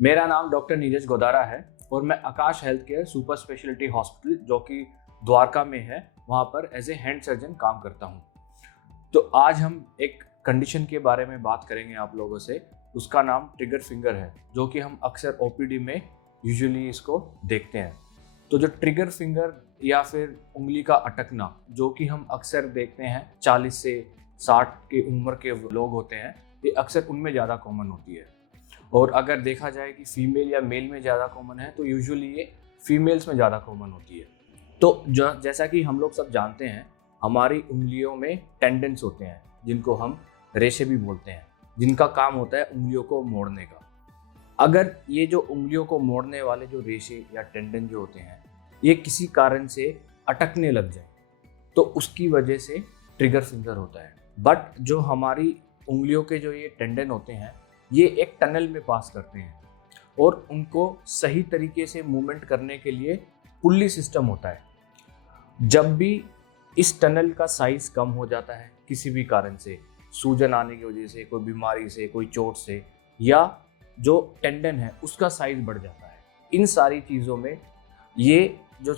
मेरा नाम डॉक्टर नीरज गोदारा है और मैं Akash health care super speciality hospital जो कि द्वारका में है वहाँ पर एज ए हैंड सर्जन काम करता हूँ। तो आज हम एक कंडीशन के बारे में बात करेंगे आप लोगों से। उसका नाम ट्रिगर फिंगर है, जो कि हम अक्सर ओपीडी में यूजुअली इसको देखते हैं। तो जो ट्रिगर फिंगर या फिर उंगली का अटकना, जो कि हम अक्सर देखते हैं 40 से 60 की उम्र के लोग होते हैं, ये अक्सर उनमें ज़्यादा कॉमन होती है। और अगर देखा जाए कि फीमेल या मेल में ज़्यादा कॉमन है तो यूजुअली ये फीमेल्स में ज़्यादा कॉमन होती है। तो जैसा कि हम लोग सब जानते हैं, हमारी उंगलियों में टेंडेंस होते हैं जिनको हम रेशे भी बोलते हैं, जिनका काम होता है उंगलियों को मोड़ने का। अगर ये जो उंगलियों को मोड़ने वाले जो रेशे या टेंडन जो होते हैं, ये किसी कारण से अटकने लग जाए तो उसकी वजह से ट्रिगर फिंगर होता है। बट जो हमारी उंगलियों के जो ये टेंडन होते हैं, ये एक टनल में पास करते हैं और उनको सही तरीके से मूवमेंट करने के लिए पुल्ली सिस्टम होता है। जब भी इस टनल का साइज कम हो जाता है किसी भी कारण से, सूजन आने की वजह से, कोई बीमारी से, कोई चोट से, या जो टेंडन है उसका साइज बढ़ जाता है, इन सारी चीज़ों में ये जो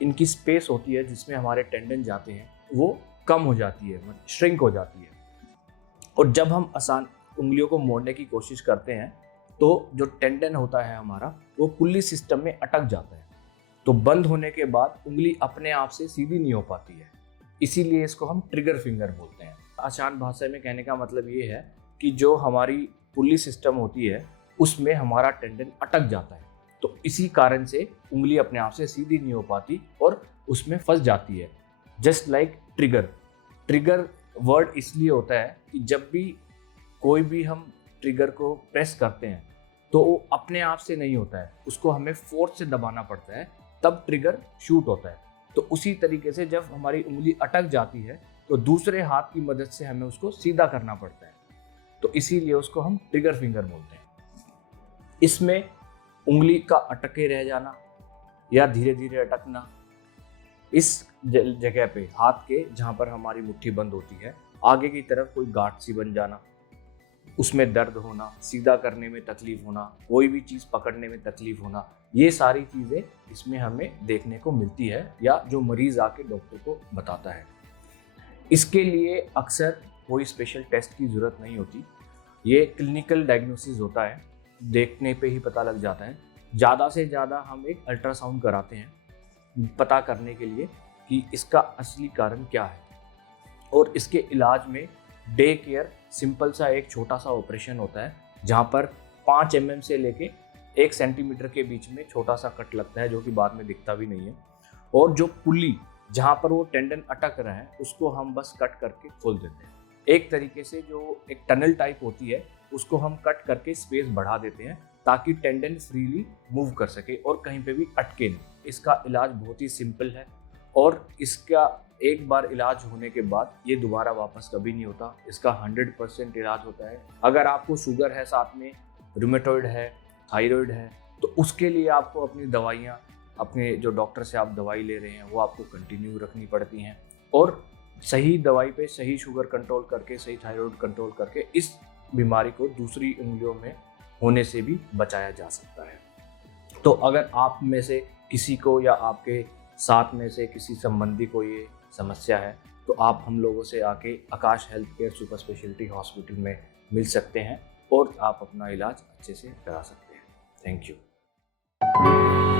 इनकी स्पेस होती है जिसमें हमारे टेंडन जाते हैं वो कम हो जाती है, मतलब श्रिंक हो जाती है। और जब हम आसान उंगलियों को मोड़ने की कोशिश करते हैं तो जो टेंडन होता है हमारा, वो पुल्ली सिस्टम में अटक जाता है। तो बंद होने के बाद उंगली अपने आप से सीधी नहीं हो पाती है, इसीलिए इसको हम ट्रिगर फिंगर बोलते हैं। आसान भाषा में कहने का मतलब ये है कि जो हमारी पुल्ली सिस्टम होती है उसमें हमारा टेंडन अटक जाता है, तो इसी कारण से उंगली अपने आप से सीधी नहीं हो पाती और उसमें फंस जाती है। Just like trigger. Trigger word इसलिए होता है कि जब भी कोई भी हम ट्रिगर को प्रेस करते हैं तो वो अपने आप से नहीं होता है, उसको हमें फोर्स से दबाना पड़ता है, तब ट्रिगर शूट होता है। तो उसी तरीके से जब हमारी उंगली अटक जाती है तो दूसरे हाथ की मदद से हमें उसको सीधा करना पड़ता है, तो इसीलिए उसको हम ट्रिगर फिंगर बोलते हैं। इसमें उंगली का अटके रह जाना या धीरे धीरे अटकना, इस जगह पे हाथ के जहाँ पर हमारी मुट्ठी बंद होती है, आगे की तरफ कोई गांठ सी बन जाना, उसमें दर्द होना, सीधा करने में तकलीफ होना, कोई भी चीज़ पकड़ने में तकलीफ होना, ये सारी चीज़ें इसमें हमें देखने को मिलती है या जो मरीज़ आके डॉक्टर को बताता है। इसके लिए अक्सर कोई स्पेशल टेस्ट की ज़रूरत नहीं होती, ये क्लिनिकल डायग्नोसिस होता है, देखने पे ही पता लग जाता है। ज़्यादा से ज़्यादा हम एक अल्ट्रासाउंड कराते हैं पता करने के लिए कि इसका असली कारण क्या है। और इसके इलाज में डे केयर सिंपल सा एक छोटा सा ऑपरेशन होता है, जहाँ पर 5 mm से लेके 1 सेंटीमीटर के बीच में छोटा सा कट लगता है, जो कि बाद में दिखता भी नहीं है। और जो पुल्ली जहाँ पर वो टेंडन अटक रहा है उसको हम बस कट करके खोल देते हैं। एक तरीके से जो एक टनल टाइप होती है उसको हम कट करके स्पेस बढ़ा देते हैं ताकि टेंडन फ्रीली मूव कर सके और कहीं पे भी अटके नहीं। इसका इलाज बहुत ही सिंपल है और इसका एक बार इलाज होने के बाद ये दोबारा वापस कभी नहीं होता। इसका 100% इलाज होता है। अगर आपको शुगर है, साथ में रूमेटॉइड है, थायराइड है, तो उसके लिए आपको अपनी दवाइयाँ, अपने जो डॉक्टर से आप दवाई ले रहे हैं वो आपको कंटिन्यू रखनी पड़ती हैं। और सही दवाई पे सही शुगर कंट्रोल करके, सही थायराइड कंट्रोल करके इस बीमारी को दूसरी उंगलियों में होने से भी बचाया जा सकता है। तो अगर आप में से किसी को या आपके साथ में से किसी संबंधी को ये समस्या है तो आप हम लोगों से आके Akash health care super speciality hospital में मिल सकते हैं और आप अपना इलाज अच्छे से करा सकते हैं। Thank you.